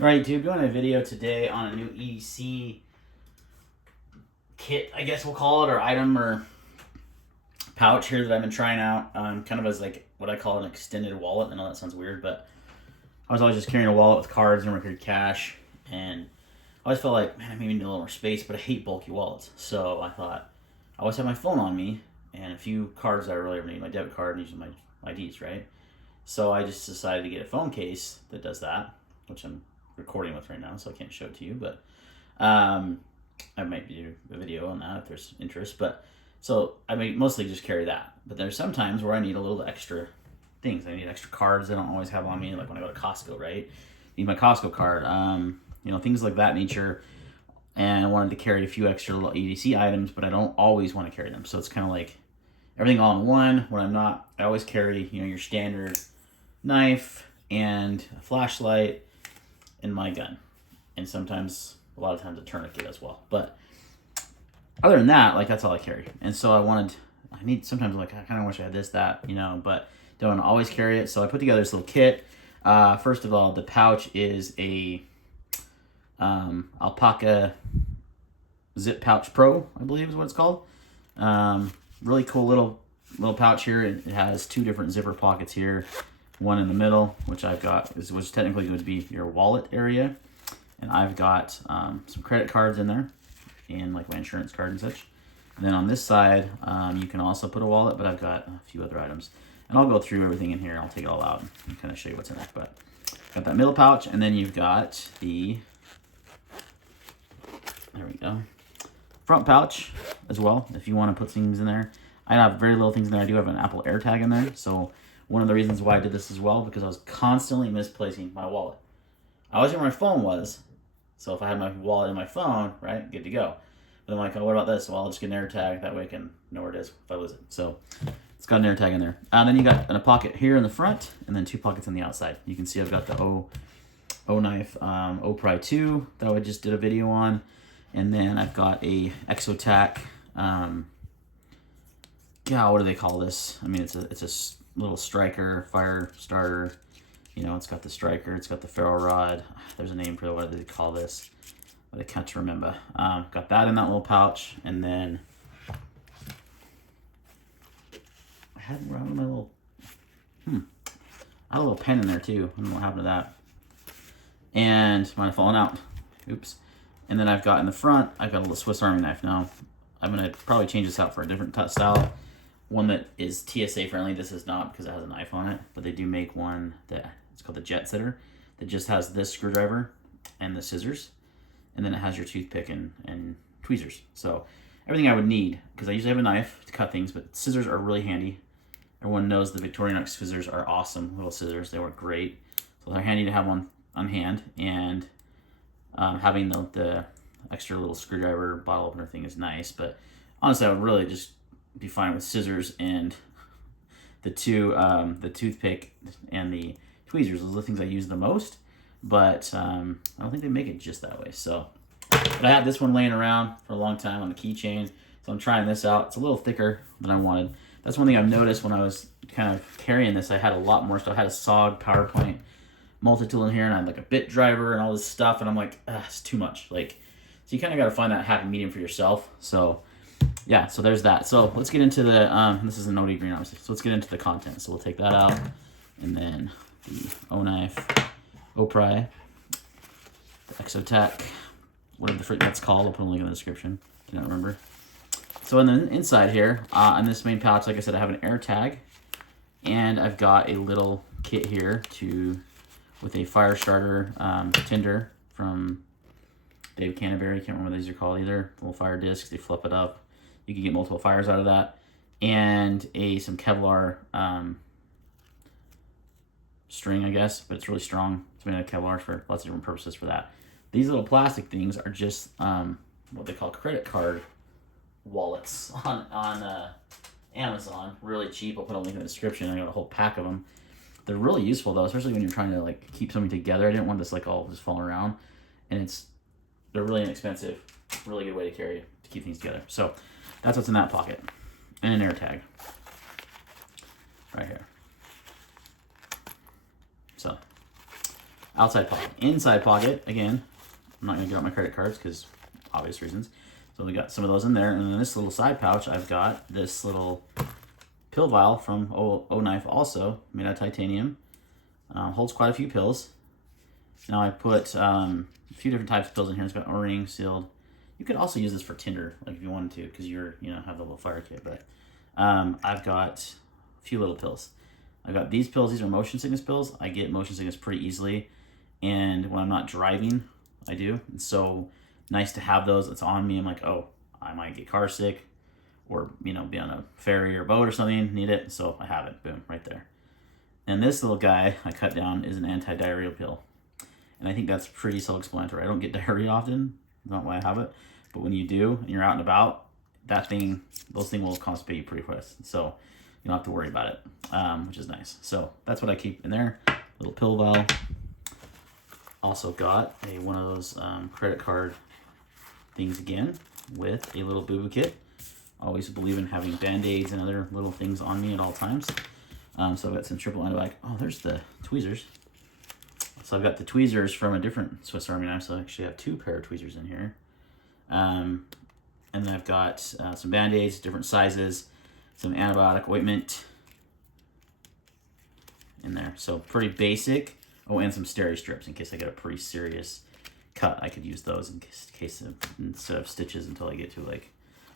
Alright, YouTube, doing a video today on a new EDC kit, I guess we'll call it, or item, or pouch here that I've been trying out, kind of as like what I call an extended wallet. I know that sounds weird, but I was always just carrying a wallet with cards and record cash, and I always felt like, man, I maybe need a little more space, but I hate bulky wallets. So I thought, I always have my phone on me, and a few cards that I really ever need, my debit card and usually my IDs, right? So I just decided to get a phone case that does that, which I'm recording with right now, so I can't show it to you, but I might do a video on that if there's interest. But so I may mostly just carry that, but there's some times where I need a little extra things. I need extra cards I don't always have on me, like when I go to Costco, right? Need my Costco card, things like that nature. And I wanted to carry a few extra little EDC items, but I don't always want to carry them, so it's kind of like everything all in one. When I'm not, I always carry your standard knife and a flashlight and my gun, and sometimes, a lot of times, a tourniquet as well. But other than that, like, that's all I carry. And so I need sometimes, like, I kind of wish I had this, that, but don't always carry it. So I put together this little kit. First of all, the pouch is a Alpaka Zip Pouch Pro, I believe is what it's called. Really cool little pouch here. It has two different zipper pockets here. One in the middle, which I've got, which technically would be your wallet area. And I've got some credit cards in there, and like my insurance card and such. And then on this side, you can also put a wallet, but I've got a few other items. And I'll go through everything in here. I'll take it all out and kind of show you what's in there. But got that middle pouch, and then you've got the, there we go, front pouch as well, if you want to put things in there. I have very little things in there. I do have an Apple AirTag in there, so one of the reasons why I did this as well, because I was constantly misplacing my wallet. I always knew where my phone was, so if I had my wallet in my phone, right, good to go. But I'm like, oh, what about this? Well, I'll just get an AirTag. That way I can know where it is if I lose it. So it's got an AirTag in there. And then you got a pocket here in the front, and then two pockets on the outside. You can see I've got the O knife, O Pry 2 that I just did a video on. And then I've got a EXOTAC, what do they call this? I mean, it's a little striker, fire starter. It's got the striker, it's got the ferro rod. There's a name for what they call this, but I can't remember. Got that in that little pouch, and then I had around my little, I had a little pen in there too. I don't know what happened to that. And mine falling out. Oops. And then I've got in the front, I've got a little Swiss Army knife. Now, I'm gonna probably change this out for a different style. One that is TSA friendly. This is not, because it has a knife on it, but they do make one that it's called the Jet Setter, that just has this screwdriver and the scissors, and then it has your toothpick and tweezers. So everything I would need, because I usually have a knife to cut things, but scissors are really handy. Everyone knows the Victorinox scissors are awesome little scissors. They work great, so they're handy to have on hand. And having the extra little screwdriver bottle opener thing is nice, but honestly, I would really just be fine with scissors and the toothpick and the tweezers. Those are the things I use the most, but I don't think they make it just that way. So, but I had this one laying around for a long time on the keychain, so I'm trying this out. It's a little thicker than I wanted. That's one thing I've noticed when I was kind of carrying this. I had a lot more stuff. I had a SOG PowerPoint multi-tool in here, and I had like a bit driver and all this stuff, and I'm like, it's too much. Like, so you kind of got to find that happy medium for yourself. So yeah, so there's that. So let's get into the, this is a Noti green, obviously. So let's get into the content. So we'll take that out, and then the O knife, O Pry, the EXOTAC, whatever the frick that's called. I'll put a link in the description. I don't remember. So in the inside here, on this main pouch, like I said, I have an AirTag, and I've got a little kit here with a fire starter tinder from Dave Canterbury. Can't remember what these are called either. Little fire discs. They flip it up. You can get multiple fires out of that, and some Kevlar string, I guess, but it's really strong. It's made out of Kevlar for lots of different purposes for that. These little plastic things are just what they call credit card wallets on Amazon. Really cheap. I'll put a link in the description. I got a whole pack of them. They're really useful though, especially when you're trying to like keep something together. I didn't want this like all just falling around, and they're really inexpensive. Really good way to carry to keep things together. So that's what's in that pocket, and an AirTag right here. So outside pocket. Inside pocket, again, I'm not gonna get out my credit cards because obvious reasons. So we got some of those in there. And in this little side pouch, I've got this little pill vial from O-Knife, also made out of titanium. Holds quite a few pills. Now I put a few different types of pills in here. It's got O-ring sealed. You could also use this for tinder, like if you wanted to, because you're, you know, have the little fire kit. But I've got a few little pills. I've got these pills. These are motion sickness pills. I get motion sickness pretty easily, and when I'm not driving, I do. It's so nice to have those. It's on me. I'm like, oh, I might get car sick, or, you know, be on a ferry or boat or something, need it. So I have it. Boom, right there. And this little guy I cut down is an anti-diarrheal pill. And I think that's pretty self-explanatory. I don't get diarrhea often. That's not why I have it. But when you do, and you're out and about, those things will constipate you pretty quick. So you don't have to worry about it, which is nice. So that's what I keep in there. Little pill vial. Also got one of those credit card things again with a little boo-boo kit. Always believe in having Band-Aids and other little things on me at all times. So I've got some triple antibiotic. Oh, there's the tweezers. So I've got the tweezers from a different Swiss Army knife. So I actually have 2 pair of tweezers in here. And then I've got some Band-Aids, different sizes, some antibiotic ointment in there. So pretty basic. Oh, and some steri strips in case I get a pretty serious cut. I could use those in case of, instead of stitches until I get to like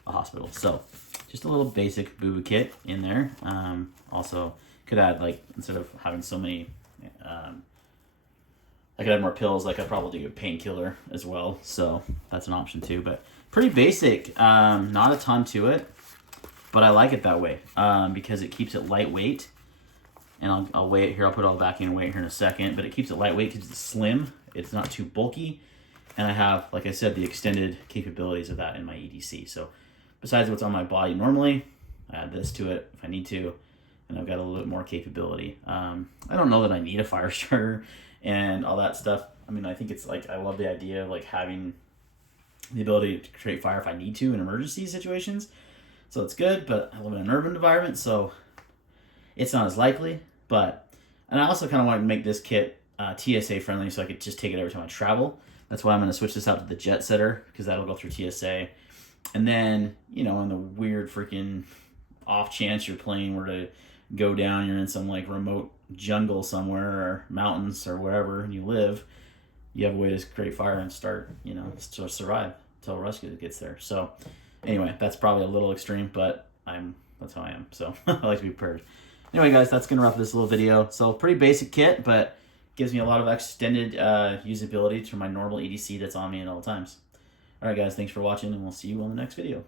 a hospital. So just a little basic boo-boo kit in there. Also could add, like, instead of having so many, I could add more pills. Like, I'd probably do a painkiller as well. So that's an option too, but pretty basic. Not a ton to it, but I like it that way because it keeps it lightweight. And I'll weigh it here. I'll put it all back in and weigh it here in a second, but it keeps it lightweight because it's slim. It's not too bulky. And I have, like I said, the extended capabilities of that in my EDC. So besides what's on my body normally, I add this to it if I need to, and I've got a little bit more capability. I don't know that I need a fire starter and all that stuff. I mean, I think it's like, I love the idea of like having the ability to create fire if I need to in emergency situations. So it's good, but I live in an urban environment, so it's not as likely. And I also kind of want to make this kit TSA friendly, so I could just take it every time I travel. That's why I'm going to switch this out to the Jet Setter, because that'll go through TSA. And then, you know, in the weird freaking off chance your plane were to go down, you're in some like remote jungle somewhere or mountains or wherever you live, you have a way to create fire and start, you know, to survive until rescue gets there. So anyway, that's probably a little extreme, but that's how I am. So I like to be prepared. Anyway, guys, that's going to wrap this little video. So pretty basic kit, but gives me a lot of extended usability to my normal EDC that's on me at all times. All right, guys, thanks for watching, and we'll see you on the next video.